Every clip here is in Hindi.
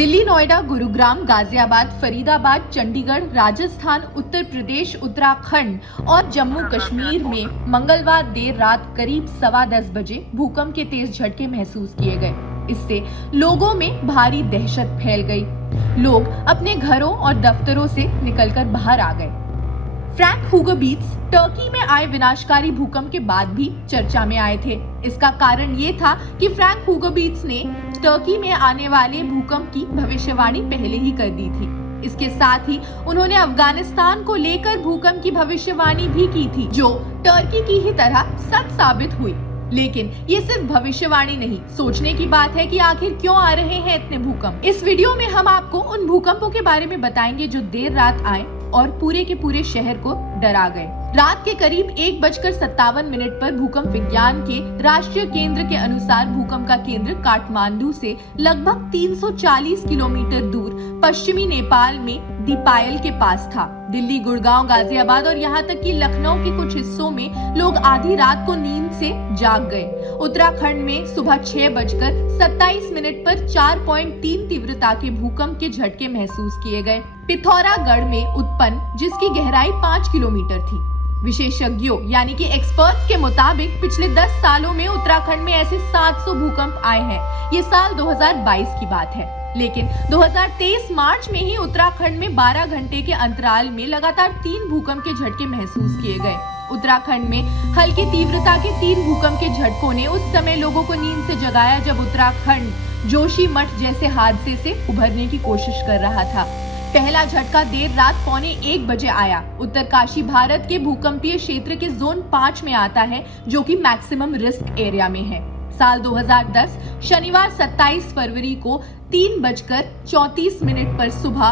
दिल्ली, नोएडा, गुरुग्राम, गाजियाबाद, फरीदाबाद, चंडीगढ़, राजस्थान, उत्तर प्रदेश, उत्तराखंड और जम्मू कश्मीर में मंगलवार देर रात करीब 10:15 बजे भूकंप के तेज झटके महसूस किए गए। इससे लोगों में भारी दहशत फैल गई। लोग अपने घरों और दफ्तरों से निकलकर बाहर आ गए। फ्रैंक हुगोबीट्स टर्की में आए विनाशकारी भूकंप के बाद भी चर्चा में आए थे। इसका कारण ये था कि फ्रैंक हुगोबीट्स ने टर्की में आने वाले भूकंप की भविष्यवाणी पहले ही कर दी थी। इसके साथ ही उन्होंने अफगानिस्तान को लेकर भूकंप की भविष्यवाणी भी की थी, जो टर्की की ही तरह सच साबित हुई। लेकिन ये सिर्फ भविष्यवाणी नहीं, सोचने की बात है कि आखिर क्यों आ रहे हैं इतने भूकंप। इस वीडियो में हम आपको उन भूकंपों के बारे में बताएंगे जो देर रात आए और पूरे के पूरे शहर को डरा गए। रात के करीब 1:57 पर भूकंप विज्ञान के राष्ट्रीय केंद्र के अनुसार भूकंप का केंद्र काठमांडू से लगभग 340 किलोमीटर दूर पश्चिमी नेपाल में दीपायल के पास था। दिल्ली, गुड़गांव, गाजियाबाद और यहाँ तक कि लखनऊ के कुछ हिस्सों में लोग आधी रात को नींद से जाग गए। उत्तराखंड में सुबह 6:27 पर 4.3 तीव्रता के भूकंप के झटके महसूस किए गए। पिथौरागढ़ में उत्पन्न, जिसकी गहराई 5 किलोमीटर थी। विशेषज्ञों यानी कि एक्सपर्ट्स के मुताबिक पिछले 10 सालों में उत्तराखंड में ऐसे 700 भूकंप आए हैं। ये साल 2022 की बात है, लेकिन 2023 मार्च में ही उत्तराखंड में 12 घंटे के अंतराल में लगातार 3 भूकंप के झटके महसूस किए गए। उत्तराखंड में हल्की तीव्रता के 3 भूकंप के झटकों ने उस समय लोगों को नींद से जगाया जब उत्तराखंड जोशीमठ जैसे हादसे से उभरने की कोशिश कर रहा था। पहला झटका देर रात 1:45 बजे आया। उत्तरकाशी भारत के भूकंपीय क्षेत्र के जोन 5 में आता है, जो कि मैक्सिमम रिस्क एरिया में है। साल 2010 शनिवार 27 फरवरी को 3:34 पर सुबह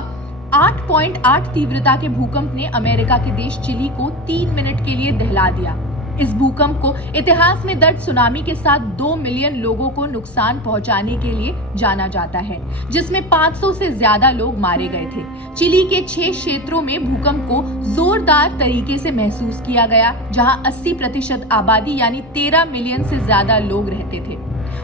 8.8 तीव्रता के भूकंप ने अमेरिका के देश चिली को 3 मिनट के लिए दहला दिया। इस भूकंप को इतिहास में दर्ज सुनामी के साथ 2 मिलियन लोगों को नुकसान पहुंचाने के लिए जाना जाता है, जिसमें 500 से ज्यादा लोग मारे गए थे। चिली के 6 क्षेत्रों में भूकंप को जोरदार तरीके से महसूस किया गया, जहां 80% आबादी यानी 13 मिलियन से ज्यादा लोग रहते थे।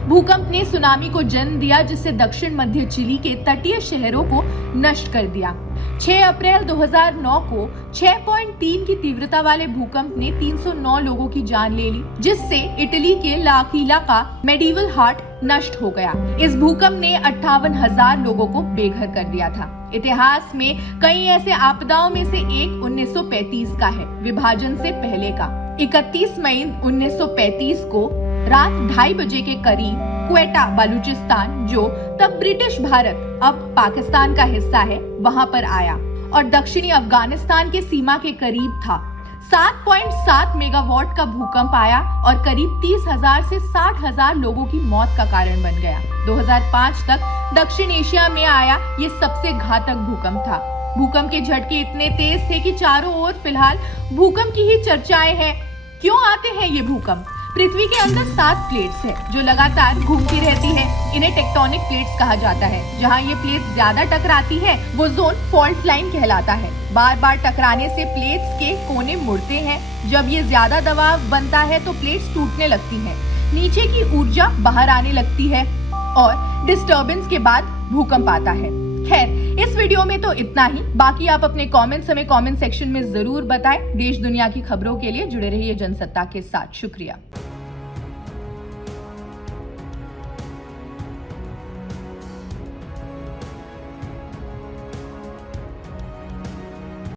भूकंप ने सुनामी को जन्म दिया, जिससे दक्षिण मध्य चिली के तटीय शहरों को नष्ट कर दिया। 6 अप्रैल 2009 को 6.3 की तीव्रता वाले भूकंप ने 309 लोगों की जान ले ली, जिससे इटली के लाकीला का मेडिवल हार्ट नष्ट हो गया। इस भूकंप ने 58,000 लोगों को बेघर कर दिया था। इतिहास में कई ऐसे आपदाओं में से एक 1935 का है, विभाजन से पहले का। 31 मई 1935 को रात 2:30 बजे के करीब क्वेटा, बलूचिस्तान, जो तब ब्रिटिश भारत अब पाकिस्तान का हिस्सा है, वहां पर आया और दक्षिणी अफगानिस्तान के सीमा के करीब था। 7.7 मेगावाट का भूकंप आया और करीब 30,000 से 60,000 लोगों की मौत का कारण बन गया। 2005 तक दक्षिण एशिया में आया ये सबसे घातक भूकंप था। भूकंप के झटके इतने तेज थे कि चारों ओर फिलहाल भूकंप की ही चर्चाएं हैं। क्यों आते हैं ये भूकंप? पृथ्वी के अंदर 7 प्लेट्स हैं, जो लगातार घूमती रहती हैं। इन्हें टेक्टोनिक प्लेट्स कहा जाता है। जहां ये प्लेट्स ज्यादा टकराती है, वो जोन फॉल्ट लाइन कहलाता है। बार बार टकराने से प्लेट्स के कोने मुड़ते हैं। जब ये ज्यादा दबाव बनता है तो प्लेट्स टूटने लगती हैं, नीचे की ऊर्जा बाहर आने लगती है और डिस्टर्बेंस के बाद भूकंप आता है। खैर, इस वीडियो में तो इतना ही। बाकी आप अपने कमेंट्स हमें कमेंट सेक्शन में जरूर बताएं। देश दुनिया की खबरों के लिए जुड़े रहिए जनसत्ता के साथ। शुक्रिया।